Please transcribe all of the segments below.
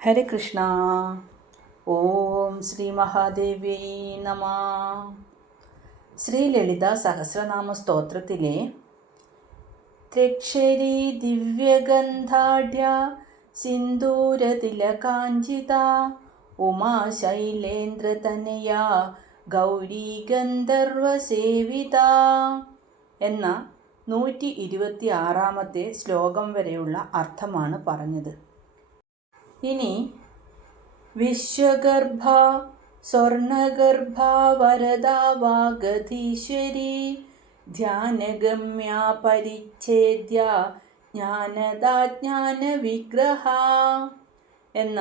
ഹരേ കൃഷ്ണ. ഓം ശ്രീ മഹാദേവ്യൈ നമ. ശ്രീ ലളിതാ സഹസ്രനാമ സ്തോത്രത്തിലെ ത്രക്ഷരീ ദിവ്യഗന്ധാഢ്യ സിന്ദൂരതിലകാഞ്ചിത ഉമാശൈലേന്ദ്രതനയാ ഗൗരീ ഗന്ധർവസേവിത എന്ന 126 ശ്ലോകം വരെയുള്ള അർത്ഥമാണ് പറഞ്ഞത്. ഇനി വിശ്വഗർഭ സ്വർണഗർഭ വരദാ വാഗധീശ്വരി ധ്യാനഗമ്യ പരിച്ഛേദ്യ ജ്ഞാനദാ വിഗ്രഹ എന്ന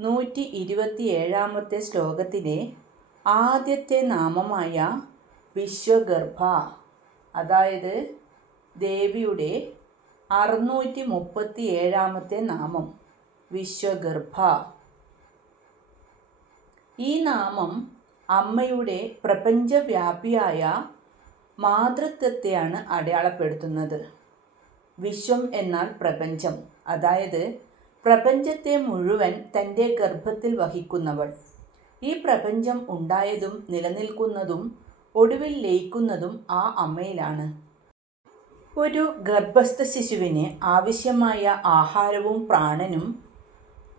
127 ശ്ലോകത്തിലെ ആദ്യത്തെ നാമമായ വിശ്വഗർഭ, അതായത് ദേവിയുടെ 637 നാമം വിശ്വഗർഭ. ഈ നാമം അമ്മയുടെ പ്രപഞ്ചവ്യാപിയായ മാതൃത്വത്തെയാണ് അടയാളപ്പെടുത്തുന്നത്. വിശ്വം എന്നാൽ പ്രപഞ്ചം, അതായത് പ്രപഞ്ചത്തെ മുഴുവൻ തൻ്റെ ഗർഭത്തിൽ വഹിക്കുന്നവൾ. ഈ പ്രപഞ്ചം ഉണ്ടായതും നിലനിൽക്കുന്നതും ഒടുവിൽ ലയിക്കുന്നതും ആ അമ്മയിലാണ്. ഒരു ഗർഭസ്ഥ ശിശുവിന് ആവശ്യമായ ആഹാരവും പ്രാണനും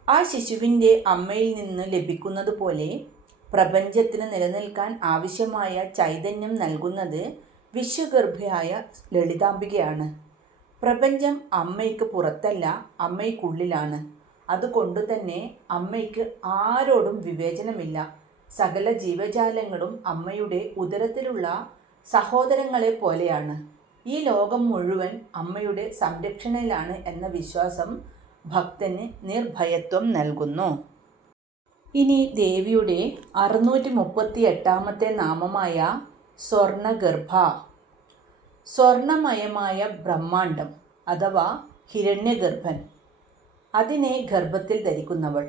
ആ ശിശുവിൻ്റെ അമ്മയിൽ നിന്ന് ലഭിക്കുന്നത് പോലെ പ്രപഞ്ചത്തിന് നിലനിൽക്കാൻ ആവശ്യമായ ചൈതന്യം നൽകുന്നത് വിശ്വഗർഭയായ ലളിതാംബികയാണ്. പ്രപഞ്ചം അമ്മയ്ക്ക് പുറത്തല്ല, അമ്മയ്ക്കുള്ളിലാണ്. അതുകൊണ്ട് തന്നെ അമ്മയ്ക്ക് ആരോടും വിവേചനമില്ല. സകല ജീവജാലങ്ങളും അമ്മയുടെ ഉദരത്തിലുള്ള സഹോദരങ്ങളെ പോലെയാണ്. ഈ ലോകം മുഴുവൻ അമ്മയുടെ സംരക്ഷണയിലാണ് എന്ന വിശ്വാസം ഭക്തന് നിർഭയത്വം നൽകുന്നു. ഇനി ദേവിയുടെ 638 നാമമായ സ്വർണഗർഭ. സ്വർണമയമായ ബ്രഹ്മാണ്ഡം അഥവാ ഹിരണ്യഗർഭൻ, അതിനെ ഗർഭത്തിൽ ധരിക്കുന്നവൾ.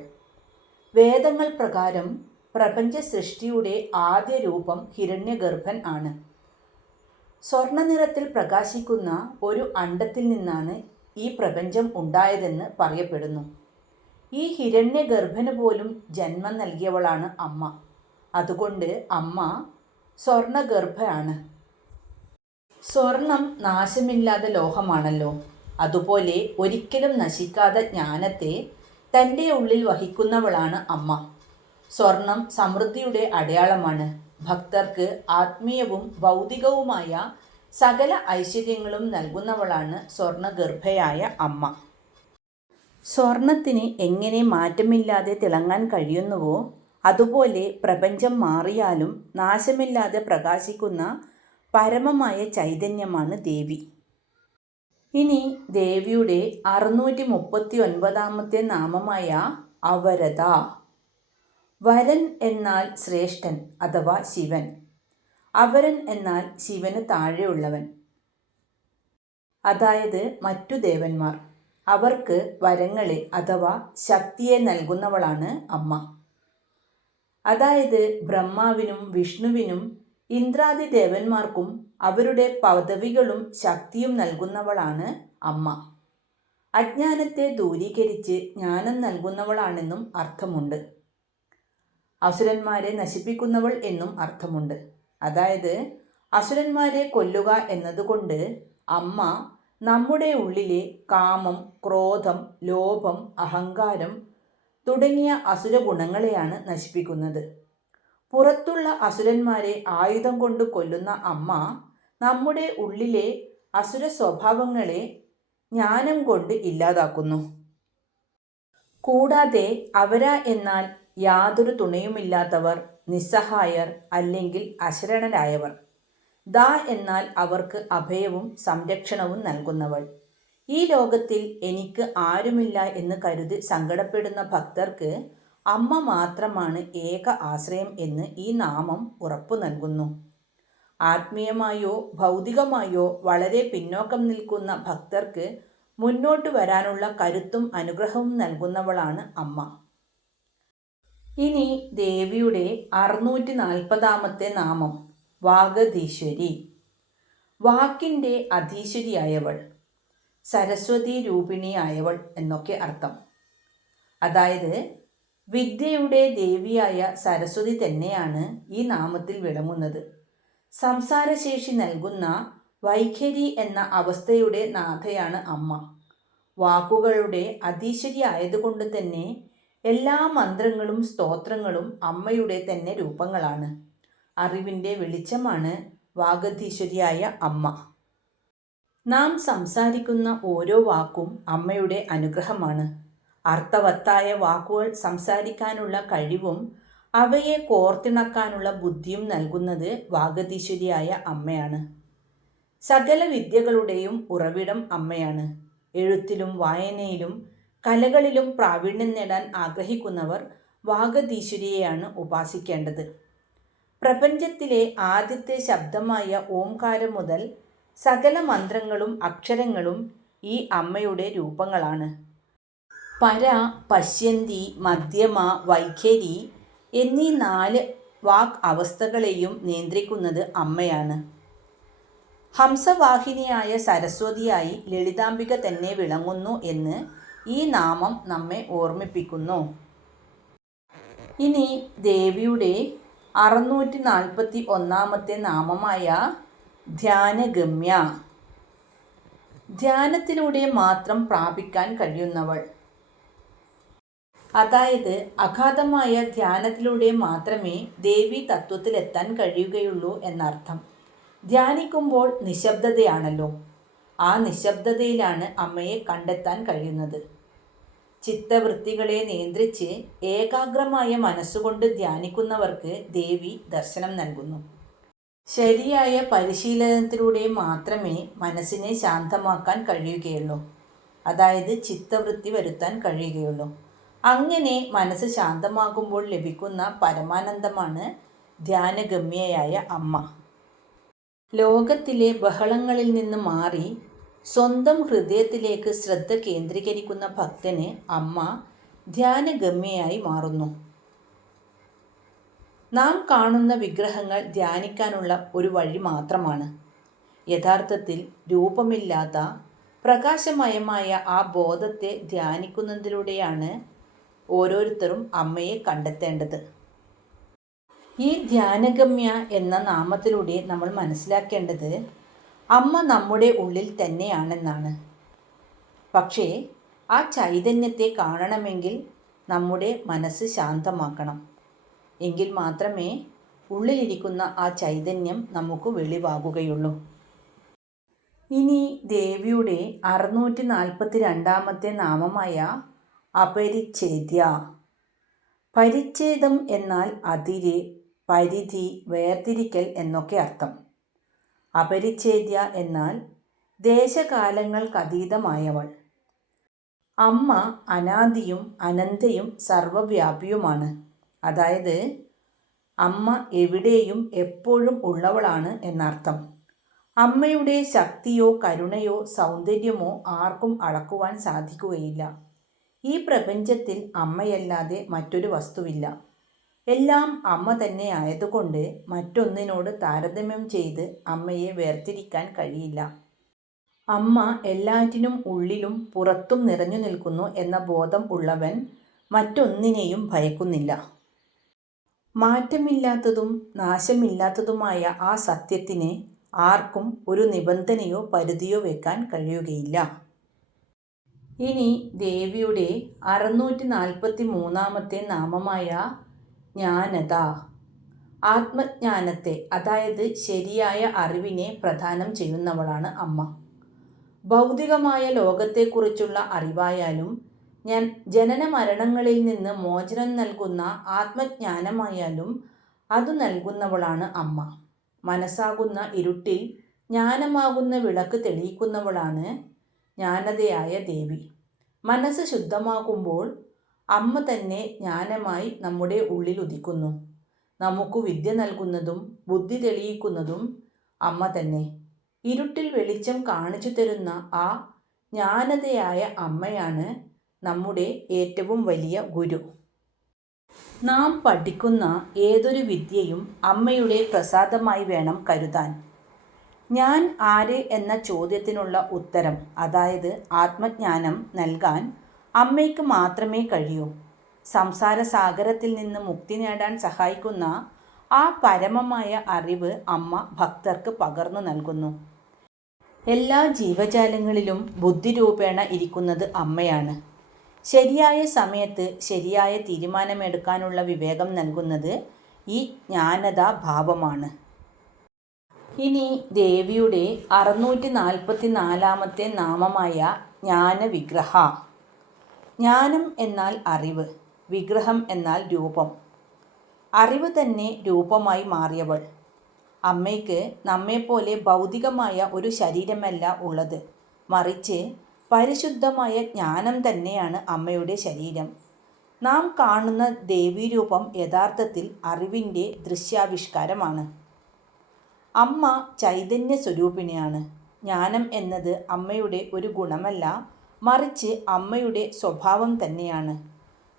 വേദങ്ങൾ പ്രകാരം പ്രപഞ്ച സൃഷ്ടിയുടെ ആദ്യ രൂപം ഹിരണ്യഗർഭൻ ആണ്. സ്വർണ്ണ നിറത്തിൽ പ്രകാശിക്കുന്ന ഒരു അണ്ഡത്തിൽ നിന്നാണ് ഈ പ്രപഞ്ചം ഉണ്ടായതെന്ന് പറയപ്പെടുന്നു. ഈ ഹിരണ്യഗർഭന് പോലും ജന്മം നൽകിയവളാണ് അമ്മ. അതുകൊണ്ട് അമ്മ സ്വർണഗർഭയാണ്. സ്വർണം നാശമില്ലാത്ത ലോഹമാണല്ലോ. അതുപോലെ ഒരിക്കലും നശിക്കാത്ത ജ്ഞാനത്തെ തൻ്റെ ഉള്ളിൽ വഹിക്കുന്നവളാണ് അമ്മ. സ്വർണം സമൃദ്ധിയുടെ അടയാളമാണ്. ഭക്തർക്ക് ആത്മീയവും ഭൗതികവുമായ സകല ഐശ്വര്യങ്ങളും നൽകുന്നവളാണ് സ്വർണഗർഭയായ അമ്മ. സ്വർണത്തിന് എങ്ങനെ മാറ്റമില്ലാതെ തിളങ്ങാൻ കഴിയുന്നുവോ അതുപോലെ പ്രപഞ്ചം മാറിയാലും നാശമില്ലാതെ പ്രകാശിക്കുന്ന പരമമായ ചൈതന്യമാണ് ദേവി. ഇനി ദേവിയുടെ 639 നാമമായ അവരത. വരൻ എന്നാൽ ശ്രേഷ്ഠൻ അഥവാ ശിവൻ. അവരൻ എന്നാൽ ശിവന് താഴെയുള്ളവൻ, അതായത് മറ്റു ദേവന്മാർ. അവർക്ക് വരങ്ങളെ അഥവാ ശക്തിയെ നൽകുന്നവളാണ് അമ്മ. അതായത് ബ്രഹ്മാവിനും വിഷ്ണുവിനും ഇന്ദ്രാദി ദേവന്മാർക്കും അവരുടെ പദവികളും ശക്തിയും നൽകുന്നവളാണ് അമ്മ. അജ്ഞാനത്തെ ദൂരീകരിച്ച് ജ്ഞാനം നൽകുന്നവളാണെന്നും അർത്ഥമുണ്ട്. അസുരന്മാരെ നശിപ്പിക്കുന്നവൾ എന്നും അർത്ഥമുണ്ട്. അതായത് അസുരന്മാരെ കൊല്ലുക എന്നതുകൊണ്ട് അമ്മ നമ്മുടെ ഉള്ളിലെ കാമം, ക്രോധം, ലോഭം, അഹങ്കാരം തുടങ്ങിയ അസുര ഗുണങ്ങളെയാണ് നശിപ്പിക്കുന്നത്. പുറത്തുള്ള അസുരന്മാരെ ആയുധം കൊണ്ട് കൊല്ലുന്ന അമ്മ നമ്മുടെ ഉള്ളിലെ അസുര സ്വഭാവങ്ങളെ ജ്ഞാനം കൊണ്ട് ഇല്ലാതാക്കുന്നു. കൂടാതെ അവര എന്നാൽ യാതൊരു തുണയുമില്ലാത്തവർ, നിസ്സഹായർ അല്ലെങ്കിൽ അശരണരായവർ. ദാ എന്നാൽ അവർക്ക് അഭയവും സംരക്ഷണവും നൽകുന്നവൾ. ഈ ലോകത്തിൽ എനിക്ക് ആരുമില്ല എന്ന് കരുതി സങ്കടപ്പെടുന്ന ഭക്തർക്ക് അമ്മ മാത്രമാണ് ഏക ആശ്രയം എന്ന് ഈ നാമം ഉറപ്പു നൽകുന്നു. ആത്മീയമായോ ഭൗതികമായോ വളരെ പിന്നോക്കം നിൽക്കുന്ന ഭക്തർക്ക് മുന്നോട്ട് വരാനുള്ള കരുത്തും അനുഗ്രഹവും നൽകുന്നവളാണ് അമ്മ. ഇനി ദേവിയുടെ 640 നാമം വാഗധീശ്വരി. വാക്കിൻ്റെ അധീശ്വരിയായവൾ, സരസ്വതി രൂപിണിയായവൾ എന്നൊക്കെ അർത്ഥം. അതായത് വിദ്യയുടെ ദേവിയായ സരസ്വതി തന്നെയാണ് ഈ നാമത്തിൽ വിളങ്ങുന്നത്. സംസാരശേഷി നൽകുന്ന വൈഖരി എന്ന അവസ്ഥയുടെ നാഥയാണ് അമ്മ. വാക്കുകളുടെ അധീശ്വരി ആയതുകൊണ്ട് തന്നെ എല്ലാ മന്ത്രങ്ങളും സ്തോത്രങ്ങളും അമ്മയുടെ തന്നെ രൂപങ്ങളാണ്. അറിവിൻ്റെ വെളിച്ചമാണ് വാഗധീശ്വരിയായ അമ്മ. നാം സംസാരിക്കുന്ന ഓരോ വാക്കും അമ്മയുടെ അനുഗ്രഹമാണ്. അർത്ഥവത്തായ വാക്കുകൾ സംസാരിക്കാനുള്ള കഴിവും അവയെ കോർത്തിണക്കാനുള്ള ബുദ്ധിയും നൽകുന്നത് വാഗധീശ്വരിയായ അമ്മയാണ്. സകല വിദ്യകളുടെയും ഉറവിടം അമ്മയാണ്. എഴുത്തിലും വായനയിലും കലകളിലും പ്രാവീണ്യം നേടാൻ ആഗ്രഹിക്കുന്നവർ വാഗധീശ്വരിയെയാണ് ഉപാസിക്കേണ്ടത്. പ്രപഞ്ചത്തിലെ ആദ്യത്തെ ശബ്ദമായ ഓംകാരം മുതൽ സകല മന്ത്രങ്ങളും അക്ഷരങ്ങളും ഈ അമ്മയുടെ രൂപങ്ങളാണ്. പര, പശ്യന്തി, മധ്യമ, വൈഖരി എന്നീ 4 വാക് അവസ്ഥകളെയും നിയന്ത്രിക്കുന്നത് അമ്മയാണ്. ഹംസവാഹിനിയായ സരസ്വതിയായി ലളിതാംബിക തന്നെ വിളങ്ങുന്നു എന്ന് ഈ നാമം നമ്മെ ഓർമ്മിപ്പിക്കുന്നു. ഇനി ദേവിയുടെ 641 നാമമായ ധ്യാനഗമ്യ. ധ്യാനത്തിലൂടെ മാത്രം പ്രാപിക്കാൻ കഴിയുന്നവൾ. അതായത് അഗാധമായ ധ്യാനത്തിലൂടെ മാത്രമേ ദേവി തത്വത്തിലെത്താൻ കഴിയുകയുള്ളൂ എന്നർത്ഥം. ധ്യാനിക്കുമ്പോൾ നിശബ്ദതയാണല്ലോ. ആ നിശബ്ദതയിലാണ് അമ്മയെ കണ്ടെത്താൻ കഴിയുന്നത്. ചിത്തവൃത്തികളെ നിയന്ത്രിച്ച് ഏകാഗ്രമായ മനസ്സുകൊണ്ട് ധ്യാനിക്കുന്നവർക്ക് ദേവി ദർശനം നൽകുന്നു. ശരിയായ പരിശീലനത്തിലൂടെ മാത്രമേ മനസ്സിനെ ശാന്തമാക്കാൻ കഴിയുകയുള്ളൂ. അതായത് ചിത്തവൃത്തി വരുത്താൻ കഴിയുകയുള്ളൂ. അങ്ങനെ മനസ്സ് ശാന്തമാകുമ്പോൾ ലഭിക്കുന്ന പരമാനന്ദമാണ് ധ്യാനഗമ്യയായ അമ്മ. ലോകത്തിലെ ബഹളങ്ങളിൽ നിന്ന് മാറി സ്വന്തം ഹൃദയത്തിലേക്ക് ശ്രദ്ധ കേന്ദ്രീകരിക്കുന്ന ഭക്തന് അമ്മ ധ്യാനഗമ്യയായി മാറുന്നു. നാം കാണുന്ന വിഗ്രഹങ്ങൾ ധ്യാനിക്കാനുള്ള ഒരു വഴി മാത്രമാണ്. യഥാർത്ഥത്തിൽ രൂപമില്ലാത്ത പ്രകാശമയമായ ആ ബോധത്തെ ധ്യാനിക്കുന്നതിലൂടെയാണ് ഓരോരുത്തരും അമ്മയെ കണ്ടെത്തേണ്ടത്. ഈ ധ്യാനഗമ്യ എന്ന നാമത്തിലൂടെ നമ്മൾ മനസ്സിലാക്കേണ്ടത് അമ്മ നമ്മുടെ ഉള്ളിൽ തന്നെയാണെന്നാണ്. പക്ഷേ ആ ചൈതന്യത്തെ കാണണമെങ്കിൽ നമ്മുടെ മനസ്സ് ശാന്തമാക്കണം. എങ്കിൽ മാത്രമേ ഉള്ളിലിരിക്കുന്ന ആ ചൈതന്യം നമുക്ക് വെളിവാകുകയുള്ളൂ. ഇനി ദേവിയുടെ 642 നാമമായ അപരിച്ഛേദ്യ. പരിച്ഛേദം എന്നാൽ അതിര്, പരിധി, വേർതിരിക്കൽ എന്നൊക്കെ അർത്ഥം. അപരിച്ഛേദ്യ എന്നാൽ ദേശകാലങ്ങൾക്കതീതമായവൾ. അമ്മ അനാദിയും അനന്തയും സർവവ്യാപിയുമാണ്. അതായത് അമ്മ എവിടെയും എപ്പോഴും ഉള്ളവളാണ് എന്നർത്ഥം. അമ്മയുടെ ശക്തിയോ കരുണയോ സൗന്ദര്യമോ ആർക്കും അളക്കുവാൻ സാധിക്കുകയില്ല. ഈ പ്രപഞ്ചത്തിൽ അമ്മയല്ലാതെ മറ്റൊരു വസ്തുവില്ല. എല്ലാം അമ്മ തന്നെ ആയതുകൊണ്ട് മറ്റൊന്നിനോട് താരതമ്യം ചെയ്ത് അമ്മയെ വേർതിരിക്കാൻ കഴിയില്ല. അമ്മ എല്ലാറ്റിനും ഉള്ളിലും പുറത്തും നിറഞ്ഞു നിൽക്കുന്നു എന്ന ബോധം ഉള്ളവൻ മറ്റൊന്നിനെയും ഭയക്കുന്നില്ല. മാറ്റമില്ലാത്തതും നാശമില്ലാത്തതുമായ ആ സത്യത്തിന് ആർക്കും ഒരു നിബന്ധനയോ പരിധിയോ വെക്കാൻ കഴിയുകയില്ല. ഇനി ദേവിയുടെ 643 നാമമായ ജ്ഞാനദ. ആത്മജ്ഞാനത്തെ, അതായത് ശരിയായ അറിവിനെ പ്രദാനം ചെയ്യുന്നവളാണ് അമ്മ. ഭൗതികമായ ലോകത്തെക്കുറിച്ചുള്ള അറിവായാലും ജനന മരണങ്ങളിൽ നിന്ന് മോചനം നൽകുന്ന ആത്മജ്ഞാനമായാലും അതു നൽകുന്നവളാണ് അമ്മ. മനസ്സാകുന്ന ഇരുട്ടിൽ ജ്ഞാനമാകുന്ന വിളക്ക് തെളിയിക്കുന്നവളാണ് ജ്ഞാനദയായ ദേവി. മനസ്സ് ശുദ്ധമാകുമ്പോൾ അമ്മ തന്നെ ജ്ഞാനമായി നമ്മുടെ ഉള്ളിൽ ഉദിക്കുന്നു. നമുക്ക് വിദ്യ നൽകുന്നതും ബുദ്ധി തെളിയിക്കുന്നതും അമ്മ തന്നെ. ഇരുട്ടിൽ വെളിച്ചം കാണിച്ചു തരുന്ന ആ ജ്ഞാനദയായ അമ്മയാണ് നമ്മുടെ ഏറ്റവും വലിയ ഗുരു. നാം പഠിക്കുന്ന ഏതൊരു വിദ്യയും അമ്മയുടെ പ്രസാദമായി വേണം കരുതാൻ. ഞാൻ ആര് എന്ന ചോദ്യത്തിനുള്ള ഉത്തരം, അതായത് ആത്മജ്ഞാനം നൽകാൻ അമ്മയ്ക്ക് മാത്രമേ കഴിയൂ. സംസാര സാഗരത്തിൽ നിന്ന് മുക്തി നേടാൻ സഹായിക്കുന്ന ആ പരമമായ അറിവ് അമ്മ ഭക്തർക്ക് പകർന്നു നൽകുന്നു. എല്ലാ ജീവജാലങ്ങളിലും ബുദ്ധിരൂപേണ ഇരിക്കുന്നത് അമ്മയാണ്. ശരിയായ സമയത്ത് ശരിയായ തീരുമാനമെടുക്കാനുള്ള വിവേകം നൽകുന്നത് ഈ ജ്ഞാനദാ ഭാവമാണ്. ഇനി ദേവിയുടെ 644 നാമമായ ജ്ഞാനവിഗ്രഹ. ജ്ഞാനം എന്നാൽ അറിവ്, വിഗ്രഹം എന്നാൽ രൂപം. അറിവ് തന്നെ രൂപമായി മാറിയവൾ. അമ്മയ്ക്ക് നമ്മെപ്പോലെ ഭൗതികമായ ഒരു ശരീരമല്ല ഉള്ളത്, മറിച്ച് പരിശുദ്ധമായ ജ്ഞാനം തന്നെയാണ് അമ്മയുടെ ശരീരം. നാം കാണുന്ന ദേവീരൂപം യഥാർത്ഥത്തിൽ അറിവിൻ്റെ ദൃശ്യാവിഷ്കാരമാണ്. അമ്മ ചൈതന്യ സ്വരൂപിണിയാണ്. ജ്ഞാനം എന്നത് അമ്മയുടെ ഒരു ഗുണമല്ല, മറിച്ച് അമ്മയുടെ സ്വഭാവം തന്നെയാണ്.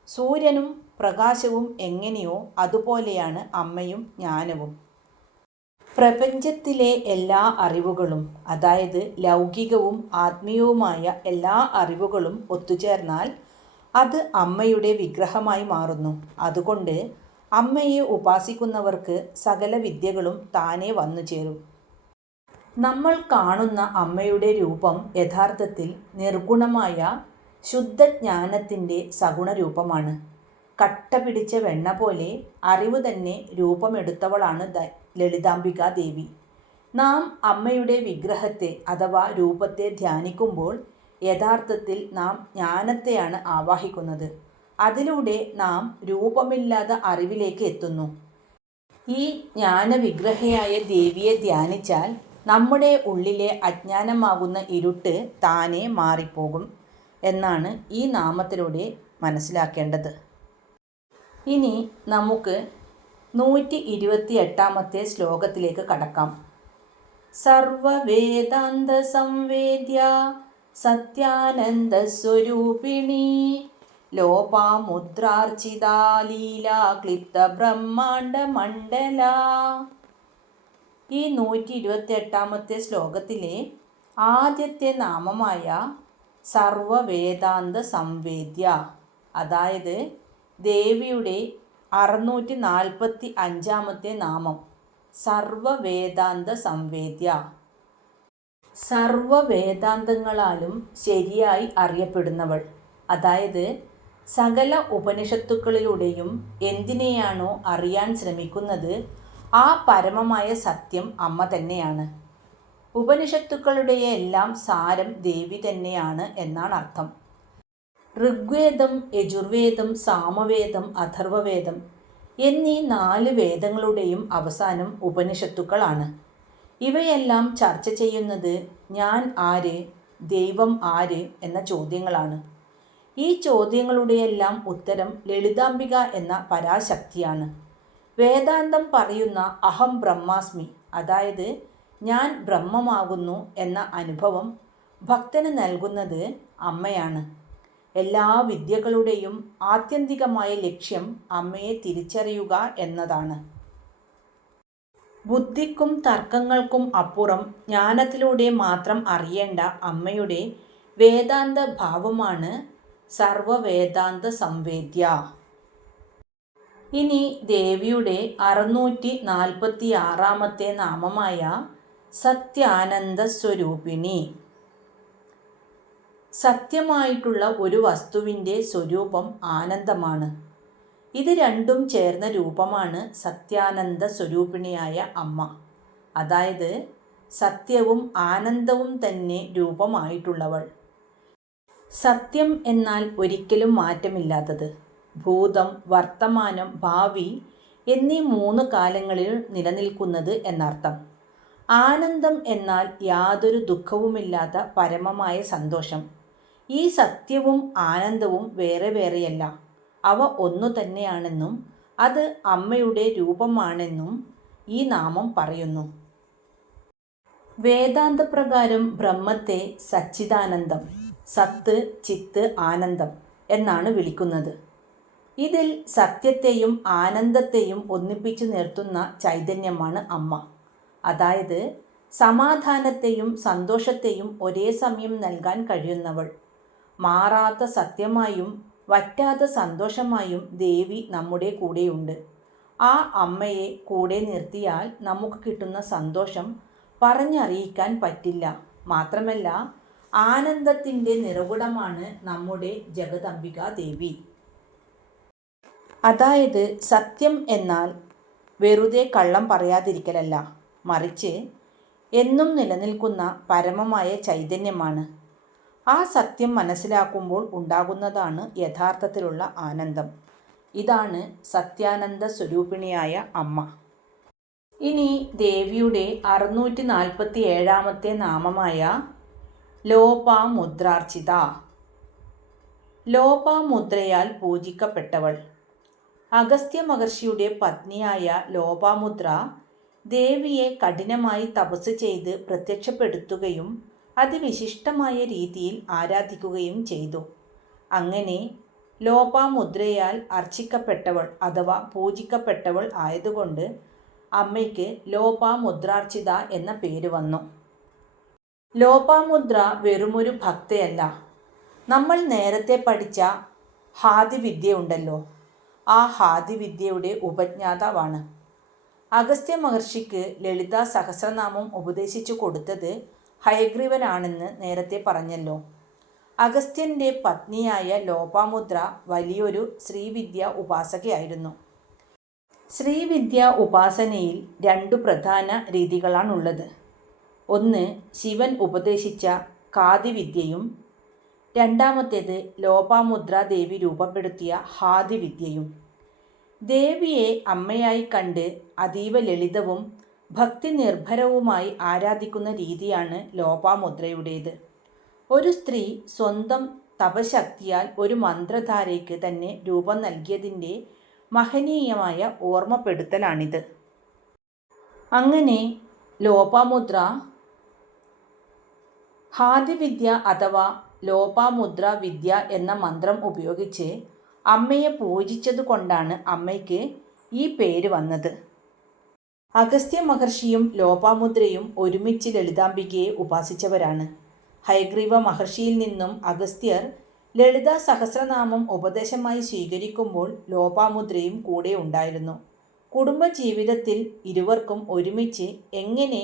സൂര്യനും പ്രകാശവും എങ്ങനെയോ അതുപോലെയാണ് അമ്മയും ജ്ഞാനവും. പ്രപഞ്ചത്തിലെ എല്ലാ അറിവുകളും, അതായത് ലൗകികവും ആത്മീയവുമായ എല്ലാ അറിവുകളും ഒത്തുചേർന്നാൽ അത് അമ്മയുടെ വിഗ്രഹമായി മാറുന്നു. അതുകൊണ്ട് അമ്മയെ ഉപാസിക്കുന്നവർക്ക് സകല വിദ്യകളും താനേ വന്നു ചേരും. നമ്മൾ കാണുന്ന അമ്മയുടെ രൂപം യഥാർത്ഥത്തിൽ നിർഗുണമായ ശുദ്ധജ്ഞാനത്തിൻ്റെ സഗുണരൂപമാണ്. കട്ട പിടിച്ച വെണ്ണ പോലെ അറിവ് തന്നെ രൂപമെടുത്തവളാണ് ലളിതാംബികാ ദേവി. നാം അമ്മയുടെ വിഗ്രഹത്തെ അഥവാ രൂപത്തെ ധ്യാനിക്കുമ്പോൾ യഥാർത്ഥത്തിൽ നാം ജ്ഞാനത്തെയാണ് ആവാഹിക്കുന്നത്. അതിലൂടെ നാം രൂപമില്ലാത്ത അറിവിലേക്ക് എത്തുന്നു. ഈ ജ്ഞാനവിഗ്രഹയായ ദേവിയെ ധ്യാനിച്ചാൽ നമ്മുടെ ഉള്ളിലെ അജ്ഞാനമാകുന്ന ഇരുട്ട് താനേ മാറിപ്പോകും എന്നാണ് ഈ നാമത്തിലൂടെ മനസ്സിലാക്കേണ്ടത്. ഇനി നമുക്ക് 128 ശ്ലോകത്തിലേക്ക് കടക്കാം. സർവവേദാന്ത സംവേദ്യ സത്യാനന്ദ സ്വരൂപിണി ലോപാമുദ്രാർച്ചിതാ ലീലാ ക്ലിപ്ത ബ്രഹ്മാണ്ഡ മണ്ഡല. ഈ 128 ശ്ലോകത്തിലെ ആദ്യത്തെ നാമമായ സർവവേദാന്ത സംവേദ്യ, അതായത് ദേവിയുടെ 645 നാമം സർവവേദാന്ത സംവേദ്യ. സർവവേദാന്തങ്ങളാലും ശരിയായി അറിയപ്പെടുന്നവൾ, അതായത് സകല ഉപനിഷത്തുക്കളിലൂടെയും എന്തിനെയാണോ അറിയാൻ ശ്രമിക്കുന്നത് ആ പരമമായ സത്യം അമ്മ തന്നെയാണ്. ഉപനിഷത്തുക്കളുടെയെല്ലാം സാരം ദേവി തന്നെയാണ് എന്നാണ് അർത്ഥം. ഋഗ്വേദം, യജുർവേദം, സാമവേദം, അഥർവവേദം എന്നീ 4 വേദങ്ങളുടെയും അവസാനം ഉപനിഷത്തുക്കളാണ്. ഇവയെല്ലാം ചർച്ച ചെയ്യുന്നത് ഞാൻ ആര്, ദൈവം ആര് എന്ന ചോദ്യങ്ങളാണ്. ഈ ചോദ്യങ്ങളുടെയെല്ലാം ഉത്തരം ലളിതാംബിക എന്ന പരാശക്തിയാണ്. വേദാന്തം പറയുന്ന അഹം ബ്രഹ്മാസ്മി, അതായത് ഞാൻ ബ്രഹ്മമാകുന്നു എന്ന അനുഭവം ഭക്തന് നൽകുന്നത് അമ്മയാണ്. എല്ലാ വിദ്യകളുടെയും ആത്യന്തികമായ ലക്ഷ്യം അമ്മയെ തിരിച്ചറിയുക എന്നതാണ്. ബുദ്ധിക്കും തർക്കങ്ങൾക്കും അപ്പുറം ജ്ഞാനത്തിലൂടെ മാത്രം അറിയേണ്ട അമ്മയുടെ വേദാന്ത ഭാവമാണ് സർവവേദാന്ത സംവേദ്യ. ഇനി ദേവിയുടെ 646 നാമമായ സത്യാനന്ദ സ്വരൂപിണി. സത്യമായിട്ടുള്ള ഒരു വസ്തുവിൻ്റെ സ്വരൂപം ആനന്ദമാണ്. ഇത് രണ്ടും ചേർന്ന രൂപമാണ് സത്യാനന്ദ സ്വരൂപിണിയായ അമ്മ. അതായത് സത്യവും ആനന്ദവും തന്നെ രൂപമായിട്ടുള്ളവൾ. സത്യം എന്നാൽ ഒരിക്കലും മാറ്റമില്ലാത്തത്, ഭൂതം, വർത്തമാനം, ഭാവി എന്നീ 3 കാലങ്ങളിൽ നിലനിൽക്കുന്നത് എന്നർത്ഥം. ആനന്ദം എന്നാൽ യാതൊരു ദുഃഖവുമില്ലാത്ത പരമമായ സന്തോഷം. ഈ സത്യവും ആനന്ദവും വേറെ വേറെയല്ല, അവ ഒന്നു തന്നെയാണെന്നും അത് അമ്മയുടെ രൂപമാണെന്നും ഈ നാമം പറയുന്നു. വേദാന്തപ്രകാരം ബ്രഹ്മത്തെ സച്ചിദാനന്ദം, സത്ത്, ചിത്ത്, ആനന്ദം എന്നാണ് വിളിക്കുന്നത്. ഇതിൽ സത്യത്തെയും ആനന്ദത്തെയും ഒന്നിപ്പിച്ചു നിർത്തുന്ന ചൈതന്യമാണ് അമ്മ. അതായത് സമാധാനത്തെയും സന്തോഷത്തെയും ഒരേ സമയം നൽകാൻ കഴിയുന്നവൾ. മാറാത്ത സത്യമായും വറ്റാത്ത സന്തോഷമായും ദേവി നമ്മുടെ കൂടെയുണ്ട്. ആ അമ്മയെ കൂടെ നിർത്തിയാൽ നമുക്ക് കിട്ടുന്ന സന്തോഷം പറഞ്ഞറിയിക്കാൻ പറ്റില്ല. മാത്രമല്ല, ആനന്ദത്തിൻ്റെ നിറകുടമാണ് നമ്മുടെ ജഗദംബിക ദേവി. അതായത് സത്യം എന്നാൽ വെറുതെ കള്ളം പറയാതിരിക്കലല്ല, മറിച്ച് എന്നും നിലനിൽക്കുന്ന പരമമായ ചൈതന്യമാണ്. ആ സത്യം മനസ്സിലാക്കുമ്പോൾ ഉണ്ടാകുന്നതാണ് യഥാർത്ഥത്തിലുള്ള ആനന്ദം. ഇതാണ് സത്യാനന്ദ സ്വരൂപിണിയായ അമ്മ. ഇനി ദേവിയുടെ 647-ാമത്തെ നാമമായ ലോപാമുദ്രാർച്ചിത. ലോപാമുദ്രയാൽ പൂജിക്കപ്പെട്ടവൾ. അഗസ്ത്യ മഹർഷിയുടെ പത്നിയായ ലോപാമുദ്ര ദേവിയെ കഠിനമായി തപസ് ചെയ്ത് പ്രത്യക്ഷപ്പെടുത്തുകയും അതിവിശിഷ്ടമായ രീതിയിൽ ആരാധിക്കുകയും ചെയ്തു. അങ്ങനെ ലോപാമുദ്രയാൽ അർച്ചിക്കപ്പെട്ടവൾ അഥവാ പൂജിക്കപ്പെട്ടവൾ ആയതുകൊണ്ട് അമ്മയ്ക്ക് ലോപാമുദ്രാർച്ചിത എന്ന പേര് വന്നു. ലോപാമുദ്ര വെറുമൊരു ഭക്തയല്ല. നമ്മൾ നേരത്തെ പഠിച്ച ഹാദിവിദ്യ ഉണ്ടല്ലോ, ആ ഹാദിവിദ്യയുടെ ഉപജ്ഞാതാവാണ്. അഗസ്ത്യ മഹർഷിക്ക് ലളിതാ സഹസ്രനാമം ഉപദേശിച്ചു കൊടുത്തത് ഹയഗ്രീവനാണെന്ന് നേരത്തെ പറഞ്ഞല്ലോ. അഗസ്ത്യൻ്റെ പത്നിയായ ലോപാമുദ്ര വലിയൊരു ശ്രീവിദ്യ ഉപാസകയായിരുന്നു. ശ്രീവിദ്യ ഉപാസനയിൽ 2 പ്രധാന രീതികളാണുള്ളത്. ഒന്ന് ശിവൻ ഉപദേശിച്ച കാദിവിദ്യയും രണ്ടാമത്തേത് ലോപാമുദ്ര ദേവി രൂപപ്പെടുത്തിയ ഹാദിവിദ്യയും. ദേവിയെ അമ്മയായി കണ്ട് അതീവ ലളിതവും ഭക്തി നിർഭരവുമായി ആരാധിക്കുന്ന രീതിയാണ് ലോപാമുദ്രയുടേത്. ഒരു സ്ത്രീ സ്വന്തം തപശക്തിയാൽ ഒരു മന്ത്രധാരയ്ക്ക് തന്നെ രൂപം നൽകിയതിൻ്റെ മഹനീയമായ ഓർമ്മപ്പെടുത്തലാണിത്. അങ്ങനെ ലോപാമുദ്ര ഹാദിവിദ്യ അഥവാ ലോപാമുദ്ര വിദ്യ എന്ന മന്ത്രം ഉപയോഗിച്ച് അമ്മയെ പൂജിച്ചതുകൊണ്ടാണ് അമ്മയ്ക്ക് ഈ പേര് വന്നത്. അഗസ്ത്യ മഹർഷിയും ലോപാമുദ്രയും ഒരുമിച്ച് ലളിതാംബികയെ ഉപാസിച്ചവരാണ്. ഹയഗ്രീവ മഹർഷിയിൽ നിന്നും അഗസ്ത്യർ ലളിതാ സഹസ്രനാമം ഉപദേശമായി സ്വീകരിക്കുമ്പോൾ ലോപാമുദ്രയും കൂടെ ഉണ്ടായിരുന്നു. കുടുംബജീവിതത്തിൽ ഇരുവർക്കും ഒരുമിച്ച് എങ്ങനെ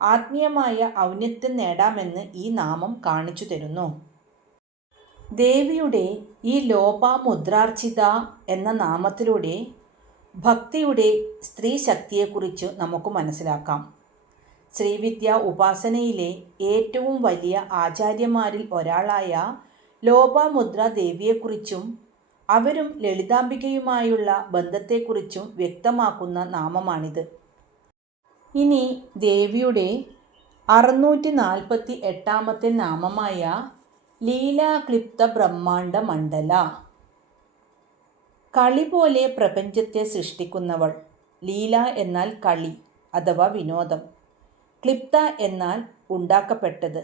ആത്മീയമായ ഔന്നത്യം നേടാമെന്ന് ഈ നാമം കാണിച്ചു തരുന്നു. ദേവിയുടെ ഈ ലോപാമുദ്രാർച്ചിത എന്ന നാമത്തിലൂടെ ഭക്തിയുടെ സ്ത്രീ ശക്തിയെക്കുറിച്ച് നമുക്ക് മനസ്സിലാക്കാം. ശ്രീവിദ്യ ഉപാസനയിലെ ഏറ്റവും വലിയ ആചാര്യന്മാരിൽ ഒരാളായ ലോപാമുദ്ര ദേവിയെക്കുറിച്ചും അവരും ലളിതാംബികയുമായുള്ള ബന്ധത്തെക്കുറിച്ചും വ്യക്തമാക്കുന്ന നാമമാണിത്. ഇനി ദേവിയുടെ 648-ാമത്തെ നാമമായ ലീലാക്ലിപ്ത ബ്രഹ്മാണ്ഡ മണ്ഡല. കളി പോലെ പ്രപഞ്ചത്തെ സൃഷ്ടിക്കുന്നവൾ. ലീല എന്നാൽ കളി അഥവാ വിനോദം. ക്ലിപ്ത എന്നാൽ ഉണ്ടാക്കപ്പെട്ടത്.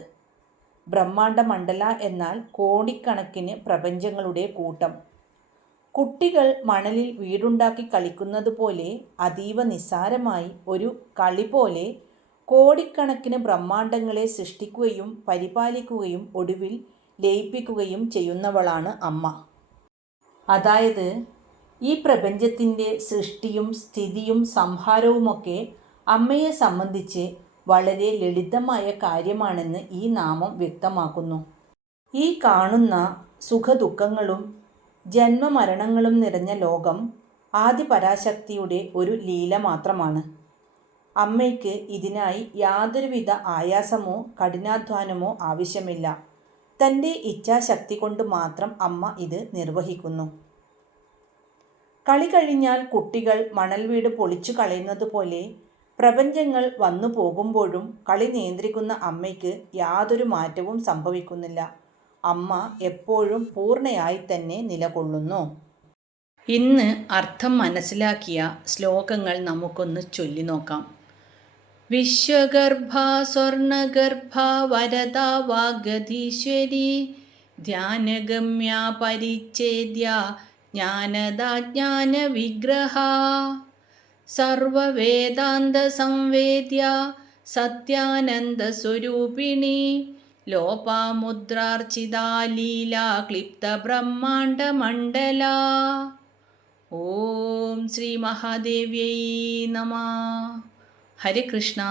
ബ്രഹ്മാണ്ഡ മണ്ഡല എന്നാൽ കോടിക്കണക്കിന് പ്രപഞ്ചങ്ങളുടെ കൂട്ടം. കുട്ടികൾ മണലിൽ വീടുണ്ടാക്കി കളിക്കുന്നത് പോലെ അതീവ നിസ്സാരമായി ഒരു കളി പോലെ കോടിക്കണക്കിന് ബ്രഹ്മാണ്ഡങ്ങളെ സൃഷ്ടിക്കുകയും പരിപാലിക്കുകയും ഒടുവിൽ ലയിപ്പിക്കുകയും ചെയ്യുന്നവളാണ് അമ്മ. അതായത് ഈ പ്രപഞ്ചത്തിൻ്റെ സൃഷ്ടിയും സ്ഥിതിയും സംഹാരവുമൊക്കെ അമ്മയെ സംബന്ധിച്ച് വളരെ ലളിതമായ കാര്യമാണെന്ന് ഈ നാമം വ്യക്തമാക്കുന്നു. ഈ കാണുന്ന സുഖദുഃഖങ്ങളും ജന്മമരണങ്ങളും നിറഞ്ഞ ലോകം ആദിപരാശക്തിയുടെ ഒരു ലീല മാത്രമാണ്. അമ്മയ്ക്ക് ഇതിനായി യാതൊരുവിധ ആയാസമോ കഠിനാധ്വാനമോ ആവശ്യമില്ല. തൻ്റെ ഇച്ഛാശക്തി കൊണ്ട് മാത്രം അമ്മ ഇത് നിർവഹിക്കുന്നു. കളി കഴിഞ്ഞാൽ കുട്ടികൾ മണൽ വീട് പൊളിച്ചു കളയുന്നത് പോലെ പ്രപഞ്ചങ്ങൾ വന്നു പോകുമ്പോഴും കളി നിയന്ത്രിക്കുന്ന അമ്മയ്ക്ക് യാതൊരു മാറ്റവും സംഭവിക്കുന്നില്ല. അമ്മ എപ്പോഴും പൂർണ്ണയായി തന്നെ നിലകൊള്ളുന്നു. ഇന്ന് അർത്ഥം മനസ്സിലാക്കിയ ശ്ലോകങ്ങൾ നമുക്കൊന്ന് ചൊല്ലി നോക്കാം. വിശ്വഗർഭ സ്വർണഗർഭ വരദാ വാഗധീശ്വരി ധ്യാനഗമ്യ പരിച്ഛേദ്യ ജ്ഞാനദാ ജ്ഞാനവിഗ്രഹ സർവവേദാന്ത സംവേദ്യ സത്യാനന്ദസ്വരൂപിണി ലോപാമുദ്രാർച്ചിതാ ലീലാ ക്ലിപ്തബ്രഹ്മാണ്ഡമണ്ഡലാ. ഓം ശ്രീ മഹാദേവ്യൈ നമഃ. ഹരേ കൃഷ്ണ.